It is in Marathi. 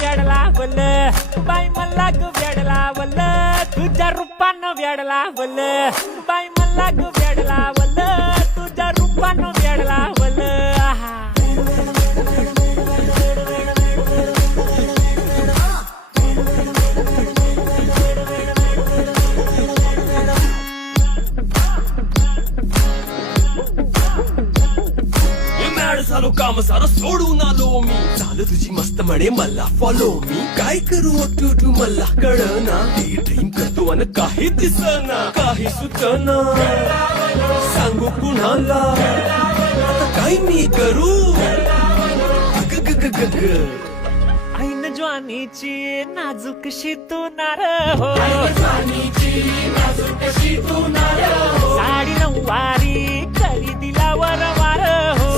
वेड लावल बाई मला ग वेड लावल तुझ्या रूपानं वेड लावल बाई मला ग वेड लावल तुझ्या रूपानं वेड लावल आहा झालो काम सारं सोडून आलो मी झालं तुझी मस्त म्हणे मला फॉलो मी काय करू टू मला कळना ड्रीम करतो आणि काही दिसना काही सुचना सांगू कुणाला आता काय मी करू ऐन ज्वानीची नाजूकशी तू नार हो साडी नऊवारी खरी दिला वर वार हो